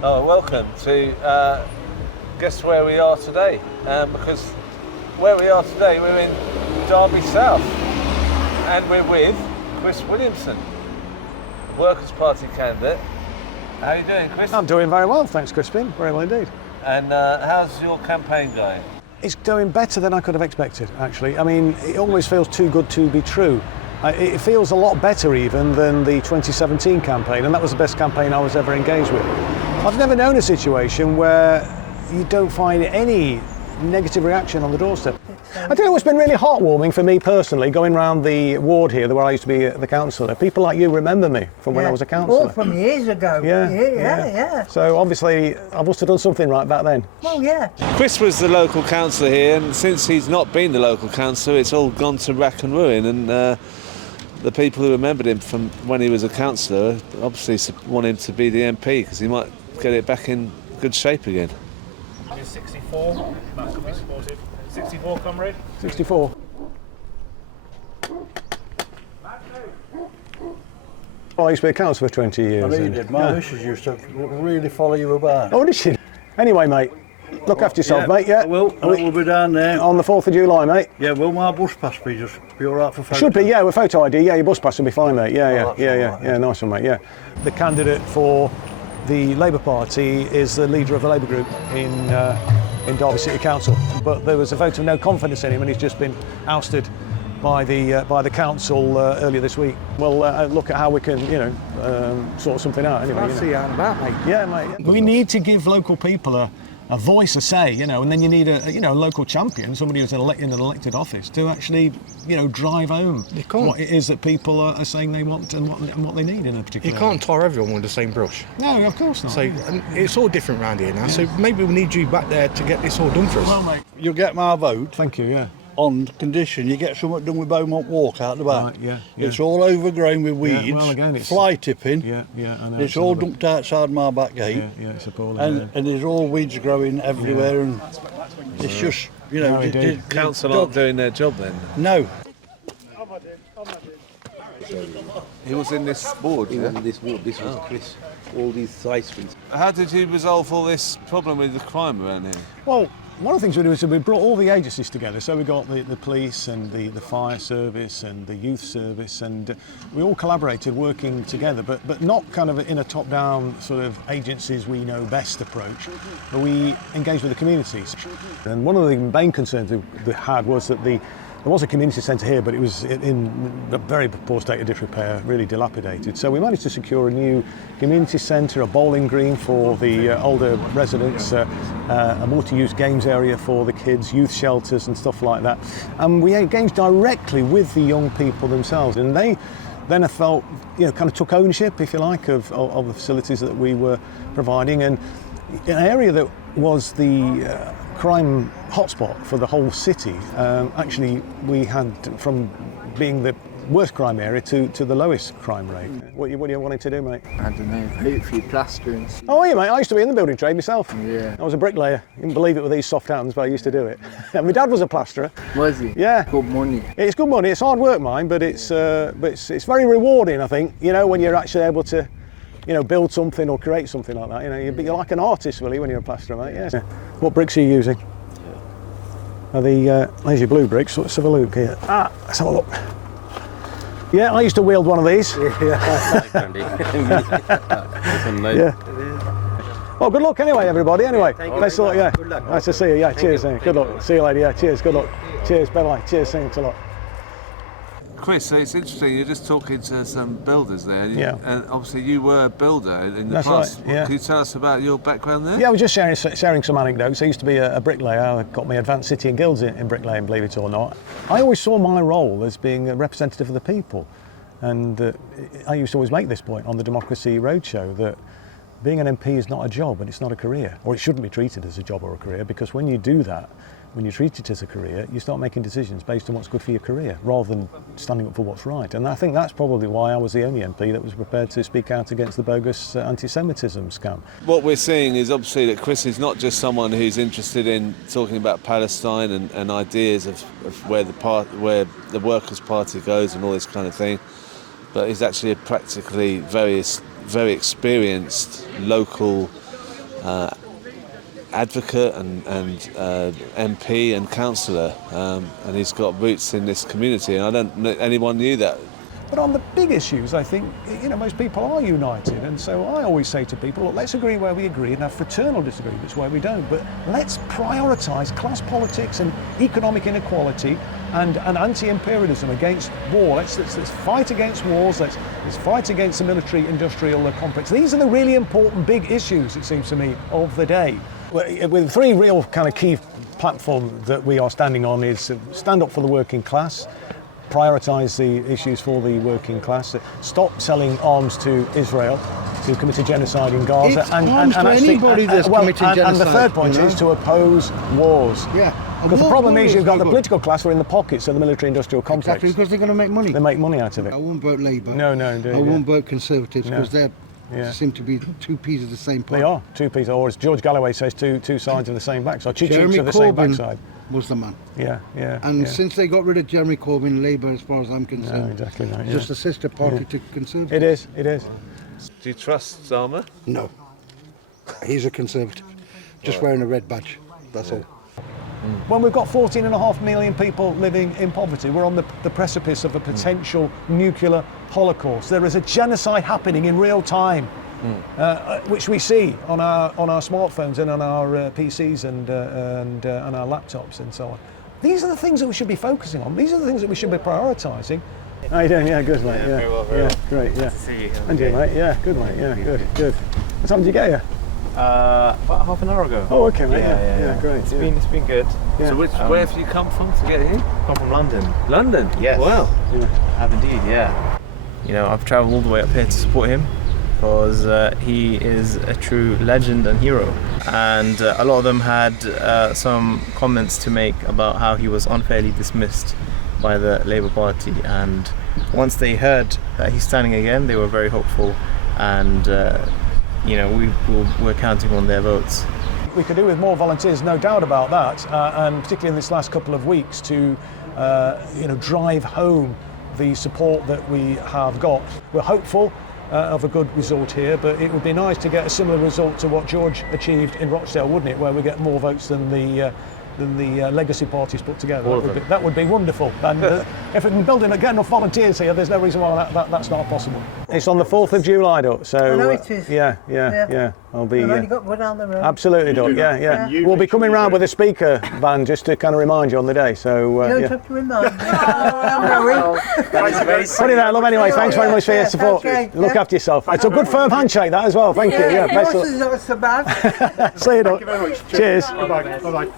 Oh, welcome to guess where we are today. Because where we are today, we're in Derby South, and we're with Chris Williamson, Workers' Party candidate. How are you doing, Chris? I'm doing very well, thanks, Crispin. Very well indeed. And how's your campaign going? It's going better than I could have expected, actually. I mean, it almost feels too good to be true. It feels a lot better even than the 2017 campaign, and that was the best campaign I was ever engaged with. I've never known a situation where you don't find any negative reaction on the doorstep. I tell you what's been really heartwarming for me personally, going around the ward here where I used to be the councillor. People like you remember me from when I was a councillor. Oh, from years ago. Yeah. So obviously I must have done something right back then. Oh, yeah. Chris was the local councillor here, and since he's not been the local councillor, it's all gone to rack and ruin. And the people who remembered him from when he was a councillor obviously want him to be the MP because he might get it back in good shape again. 64, that could be supportive. 64, comrade? 64. Well, I used to be a councillor for 20 years. I mean, my missus used to really follow you about. Oh, did she? Anyway, mate, look after yourself, mate, yeah? We'll be down there. On the 4th of July, mate? Yeah, will my bus pass be all right for photos? Should be, yeah, with photo ID, yeah, your bus pass will be fine, mate. Yeah, Oh, yeah, nice one, mate, yeah. The candidate for the Labour Party is the leader of the Labour group in Derby City Council, but there was a vote of no confidence in him, and he's just been ousted by the council earlier this week. We'll look at how we can, sort something out anyway. I'll see how about, mate. Yeah, mate. We need to give local people a voice, a say, and then you need a local champion, somebody who's in an elected office, to actually, drive home what it is that people are saying they want and what they need in a particular. You can't tar everyone with the same brush. No, of course not. So it's all different around here now. So maybe we need you back there to get this all done for us. Well, mate. You'll get my vote. Thank you. Yeah. On condition you get something done with Beaumont Walk out the back. Right, yeah. It's all overgrown with weeds, Yeah, well, again, it's fly tipping. Yeah, I know. It's all dumped outside my back gate. Yeah, it's appalling. And there's all weeds growing everywhere, and it's just, No, indeed. Council aren't doing their job then? No. He was in this ward, yeah? In this ward, this was Chris. All these side streets. How did you resolve all this problem with the crime around here? Well, one of the things we do is we brought all the agencies together. So we got the police and the fire service and the youth service, and we all collaborated, working together, but not kind of in a top-down sort of agencies we know best approach. But we engaged with the communities. And one of the main concerns we had was that there was a community centre here, but it was in a very poor state of disrepair, really dilapidated. So we managed to secure a new community centre, a bowling green for the older residents, a multi-use games area for the kids, youth shelters and stuff like that. And we engaged directly with the young people themselves, and they then I felt, kind of took ownership, if you like, of the facilities that we were providing. And an area that was the crime hotspot for the whole city. Actually, we had from being the worst crime area to the lowest crime rate. What are you wanting to do, mate? I don't know, hopefully plastering. Oh, yeah, mate. I used to be in the building trade myself. Yeah. I was a bricklayer. You wouldn't believe it with these soft hands, but I used to do it. And my dad was a plasterer. Was he? Yeah. Good money. It's good money. It's hard work, mine, but it's very rewarding, I think. When you're actually able to, build something or create something like that. You're like an artist, really, when you're a plasterer, mate. Yeah. What bricks are you using? Are there's your blue bricks. Let's have a look here. Let's have a look. Yeah, I used to wield one of these. Yeah. Well, good luck anyway, everybody. Anyway, best of luck. Yeah. Good luck. Nice to see you. Yeah. Cheers. Good luck. See you later. Yeah. Cheers. Good luck. Cheers. Bye bye. Cheers. Thanks a lot. Chris, so it's interesting, you're just talking to some builders there, Yeah. And obviously you were a builder in the That's past. right, yeah. Can you tell us about your background there? Yeah, I was just sharing some anecdotes. I used to be a bricklayer. I got my advanced City and Guilds in bricklaying, believe it or not. I always saw my role as being a representative of the people. And I used to always make this point on the Democracy Roadshow, that being an MP is not a job and it's not a career, or it shouldn't be treated as a job or a career, because when you do that, when you treat it as a career, you start making decisions based on what's good for your career, rather than standing up for what's right. And I think that's probably why I was the only MP that was prepared to speak out against the bogus anti-Semitism scam. What we're seeing is obviously that Chris is not just someone who's interested in talking about Palestine and ideas of where the Workers' Party goes and all this kind of thing, but he's actually a practically very experienced local advocate and MP and councillor, and he's got roots in this community, and I don't know anyone knew that. But on the big issues, I think, most people are united. And so I always say to people, look, let's agree where we agree and have fraternal disagreements where we don't. But let's prioritise class politics and economic inequality and anti-imperialism against war. Let's fight against wars. Let's fight against the military-industrial complex. These are the really important big issues, it seems to me, of the day. With three real kind of key platforms that we are standing on is stand up for the working class, prioritise the issues for the working class, stop selling arms to Israel, to commit a genocide in Gaza, It's arms to anybody that's committing genocide. And the third point is to oppose wars. Yeah. Because the problem is you've got the political class who are in the pockets of the military-industrial complex. Exactly, because they're going to make money. They make money out of it. I won't vote Labour. No, indeed. I won't vote Conservatives because Yeah. they seem to be two peas of the same pot. They are two pieces, or as George Galloway says, two sides of the same backside, two cheeks Jeremy of the same Corbyn backside. was the man. Yeah. And since they got rid of Jeremy Corbyn, Labour, as far as I'm concerned, No, exactly right, is just a sister party to Conservatives. It is. Do you trust Zama? No. He's a Conservative. Just wearing a red badge. That's all. When we've got 14.5 million people living in poverty, we're on the precipice of a potential nuclear holocaust. There is a genocide happening in real time, which we see on our smartphones and on our PCs and on our laptops and so on. These are the things that we should be focusing on. These are the things that we should be prioritising. How you doing? Yeah, good, mate. Yeah, very well. Great. Yeah. Nice to see you. And you, mate? Yeah, good, mate. Yeah, good. What time did you get here? About half an hour ago. Oh, okay, mate. Yeah, Great. It's been good. So where have you come from to get here? I'm from London. London? Yes. Wow. I have indeed, yeah. I've travelled all the way up here to support him because he is a true legend and hero. And a lot of them had some comments to make about how he was unfairly dismissed by the Labour Party. And once they heard that he's standing again, they were very hopeful. And we're counting on their votes. We could do with more volunteers, no doubt about that, and particularly in this last couple of weeks to drive home the support that we have got. We're hopeful of a good result here, but it would be nice to get a similar result to what George achieved in Rochdale, wouldn't it, where we get more votes than the legacy parties put together. That would be wonderful. And if we can get enough volunteers here, there's no reason why that's not possible. It's on the 4th of July, Doc. So I know it is. Yeah. I'll be. I've only got one down the road. Absolutely, Doc. Yeah. We'll be coming round with a speaker van just to kind of remind you on the day. So You don't have to remind me. I'm going. Put it out, love. Anyway, thanks very much for your support. Okay, Look after yourself. It's a good firm handshake, that as well. Thank you. Yeah. Yours is not so bad. See you, Doc. Thank you very much. Cheers. Bye-bye.